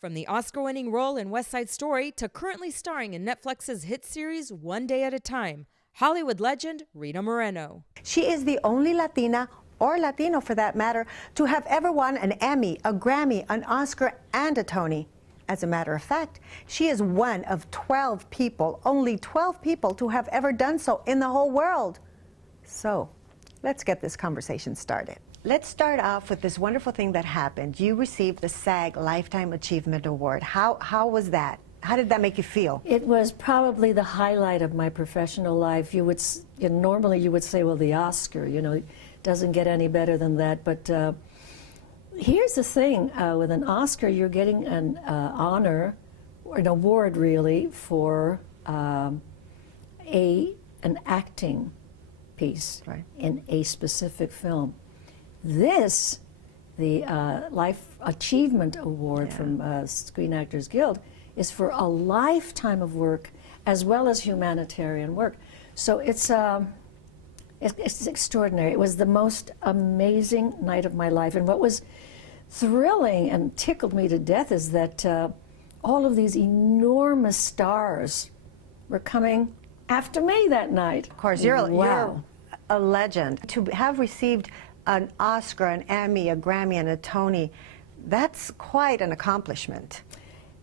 From the Oscar-winning role in West Side Story to currently starring in Netflix's hit series One Day at a Time, Hollywood legend Rita Moreno. She is the only Latina, or Latino for that matter, to have ever won an Emmy, a Grammy, an Oscar, and a Tony. As a matter of fact, she is one of 12 people, only 12 people, to have ever done so in the whole world. So, let's get this conversation started. Let's start off with this wonderful thing that happened. You received the SAG Lifetime Achievement Award. How was that? How did that make you feel? It was probably the highlight of my professional life. Normally you would say, well, the Oscar, doesn't get any better than that. But here's the thing, with an Oscar, you're getting an honor, or an award really, for an acting piece in a specific film. This, the Life Achievement Award from Screen Actors Guild, is for a lifetime of work as well as humanitarian work. So it's extraordinary. It was the most amazing night of my life. And what was thrilling and tickled me to death is that all of these enormous stars were coming after me that night. Of course, you're a legend. To have received an Oscar, an Emmy, a Grammy, and a Tony, that's quite an accomplishment.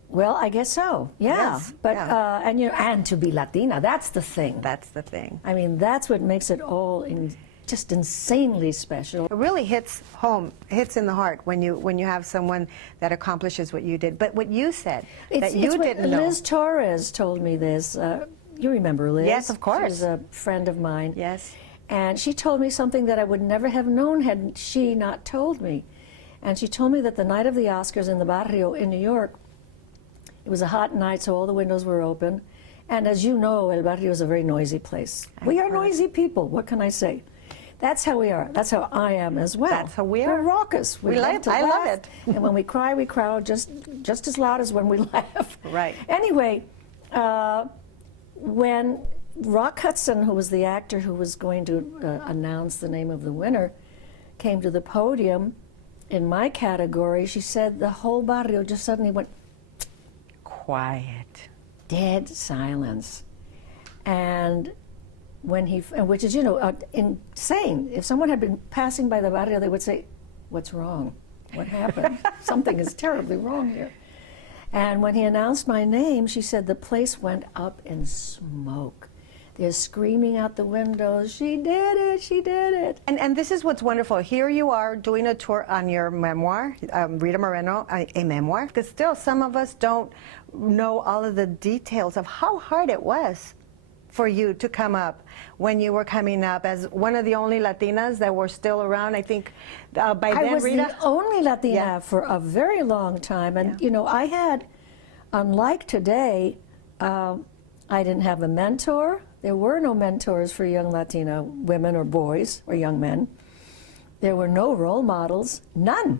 Well, I guess so. Yeah. Yes, but and to be Latina, that's the thing. That's the thing. I mean, that's what makes it all just insanely special. It really hits home, hits in the heart when you have someone that accomplishes what you did. But what you said that you didn't know. Liz Torres told me this. You remember Liz? Yes, of course. She was a friend of mine. Yes. And she told me something that I would never have known had she not told me. And she told me that the night of the Oscars in the Barrio in New York, it was a hot night, so all the windows were open. And as you know, El Barrio is a very noisy place. We are noisy people, what can I say? That's how we are. That's how I am as well. That's how we are. We're raucous. I love it. And when we cry just as loud as when we laugh. Right. Anyway, when Rock Hudson, who was the actor who was going to announce the name of the winner, came to the podium in my category, she said the whole barrio just suddenly went quiet. Dead silence. And when which is, insane. If someone had been passing by the barrio, they would say, what's wrong? What happened? Something is terribly wrong here. And when he announced my name, she said the place went up in smoke. They're screaming out the windows, she did it, she did it. And this is what's wonderful. Here you are doing a tour on your memoir, Rita Moreno, a memoir, because still some of us don't know all of the details of how hard it was for you to come up when you were coming up as one of the only Latinas that were still around. I think by then, I was Rita, the only Latina for a very long time. And, I had, unlike today, I didn't have a mentor. There were no mentors for young Latina women or boys or young men. There were no role models, none.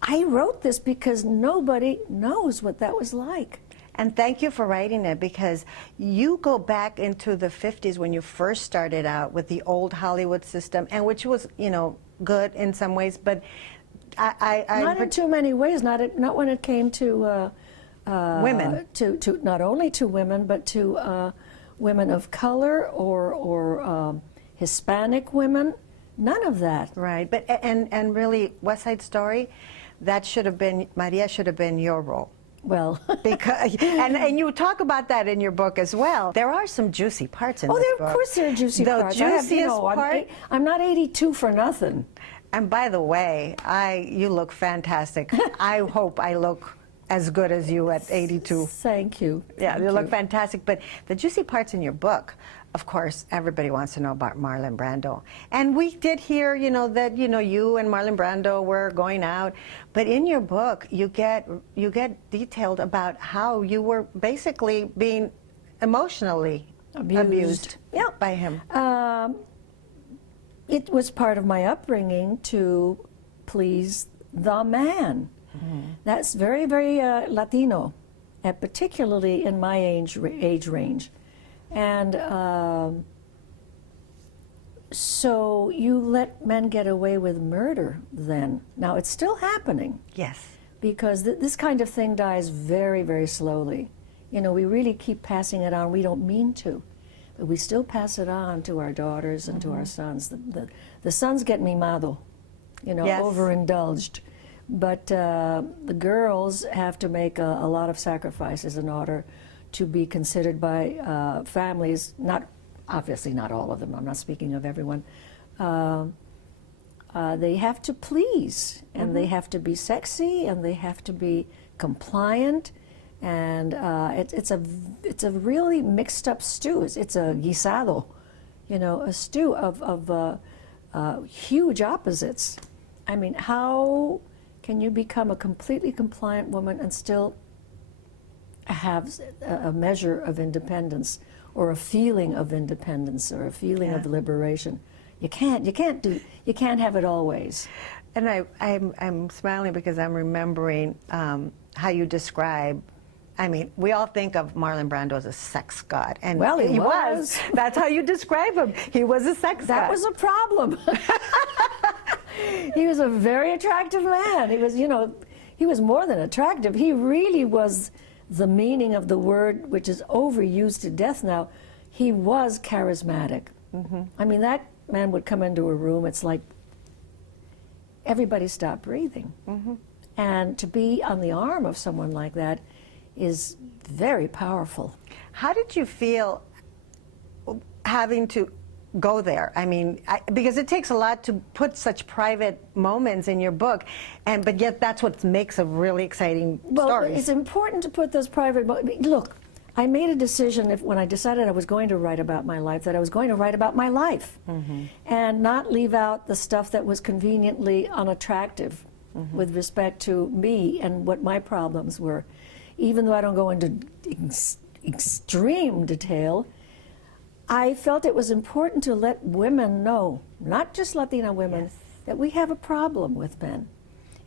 I wrote this because nobody knows what that was like. And thank you for writing it, because you go back into the 50s when you first started out with the old Hollywood system, and which was, good in some ways, but not in too many ways. Not when it came to women. To not only to women, but to women of color or Hispanic women. None of that. Right. But and really, West Side Story, that should have been, Maria should have been your role. Well, because and you talk about that in your book as well. There are some juicy parts in this book. Of course there are juicy parts. The juiciest part. I'm not 82 for nothing. And by the way, you look fantastic. I hope I look as good as you at 82. Thank you. Yeah, you look fantastic. But the juicy parts in your book, of course, everybody wants to know about Marlon Brando. And we did hear, that, you and Marlon Brando were going out. But in your book, you get detailed about how you were basically being emotionally abused by him. It was part of my upbringing to please the man. Mm-hmm. That's very, very Latino, and particularly in my age range. And so you let men get away with murder then. Now, it's still happening. Yes. because this kind of thing dies very, very slowly. You know, we really keep passing it on. We don't mean to, but we still pass it on to our daughters and to our sons. The sons get mimado, you know, Yes. overindulged. But the girls have to make a lot of sacrifices in order to be considered by families, obviously not all of them, I'm not speaking of everyone. They have to please, and they have to be sexy, and they have to be compliant, and it's a really mixed up stew. It's a guisado, you know, a stew of huge opposites. I mean, how can you become a completely compliant woman and still have a measure of independence, or a feeling of independence, or a feeling of liberation? You can't have it always. And I'm smiling because I'm remembering how you describe. I mean, we all think of Marlon Brando as a sex god, and Well, he was. That's how you describe him. He was a sex god. That was a problem. He was a very attractive man. He was, you know, he was more than attractive. He really was the meaning of the word, which is overused to death now. He was charismatic. I mean, that man would come into a room, it's like everybody stopped breathing. And to be on the arm of someone like that is very powerful. How did you feel having to go there? I mean, because it takes a lot to put such private moments in your book, but yet that's what makes a really exciting story. It's important to put those private moments. Look, I made a decision when I decided I was going to write about my life, that I was going to write about my life and not leave out the stuff that was conveniently unattractive with respect to me and what my problems were. Even though I don't go into extreme detail, I felt it was important to let women know, not just Latina women, that we have a problem with men,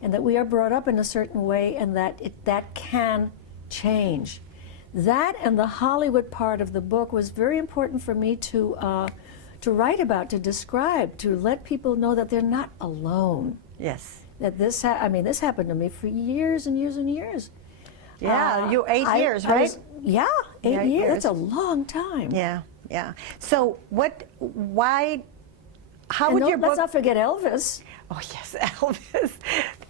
and that we are brought up in a certain way, and that that can change. That and the Hollywood part of the book was very important for me to write about, to describe, to let people know that they're not alone. Yes. That this happened to me for years and years and years. Yeah, you 8 years, right? 8 years. That's a long time. Yeah, yeah. So how would your book... Let's not forget Elvis. Oh, yes, Elvis.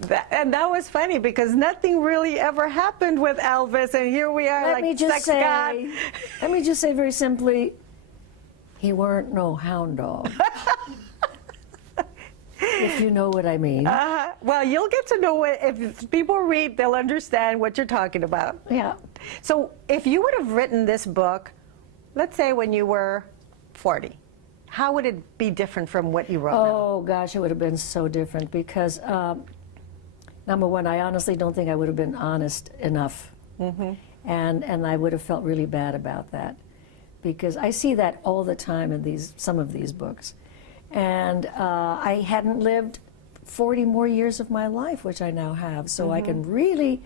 That was funny because nothing really ever happened with Elvis, and here we are, Let me just say very simply, he weren't no hound dog. If you know what I mean. Well, you'll get to know it. If people read, they'll understand what you're talking about. Yeah. So if you would have written this book, let's say when you were 40, how would it be different from what you wrote now? Oh, gosh, it would have been so different because, number one, I honestly don't think I would have been honest enough. And I would have felt really bad about that because I see that all the time in some of these books. And I hadn't lived 40 more years of my life, which I now have, so I can really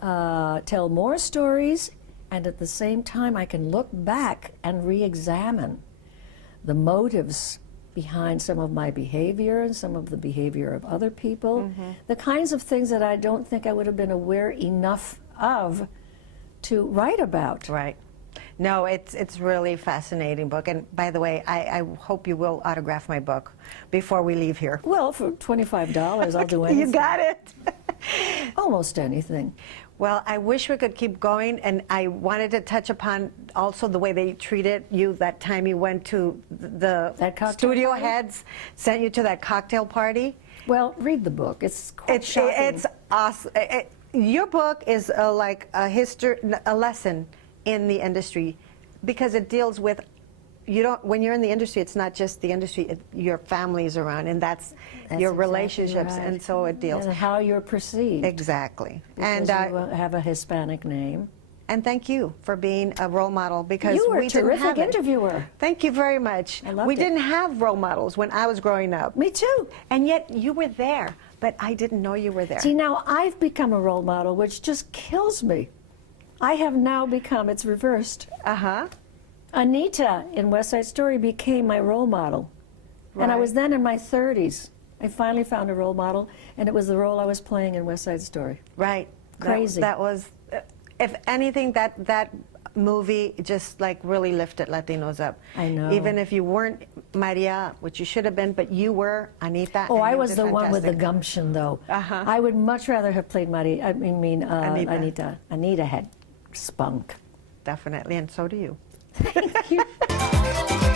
tell more stories, and at the same time I can look back and re-examine the motives behind some of my behavior and some of the behavior of other people, the kinds of things that I don't think I would have been aware enough of to write about. Right. No, it's really fascinating book. And by the way, I hope you will autograph my book before we leave here. Well, for $25, I'll do anything. You got it. Almost anything. Well, I wish we could keep going, and I wanted to touch upon also the way they treated you that time you went to the studio party? heads sent you to that cocktail party. Well, read the book. It's quite shocking. It's awesome. Your book is like a lesson in the industry, because it deals with, when you're in the industry, it's not just the industry, your family's around, and that's your exactly relationships, right. and so it deals. And how you're perceived. Exactly. Because And you have a Hispanic name. and thank you for being a role model, because You were we a didn't have terrific it. interviewer. Thank you very much. I loved we it. didn't have role models when I was growing up. Me too. And yet you were there, but I didn't know you were there. See, now I've become a role model, which just kills me. I have now become, it's reversed. Anita in West Side Story became my role model. And I Right. was then in my 30s. I finally found a role model, and it was the role I was playing in West Side Story. Right. Crazy. That was, if anything, that movie just like really lifted Latinos up. I know. Even if you weren't Maria, which you should have been, but you were Anita. Oh, and I you was did the one with the fantastic. gumption, though. Uh-huh. I would much rather have played Anita. Anita. Anita had spunk. Definitely, and so do you. Thank you.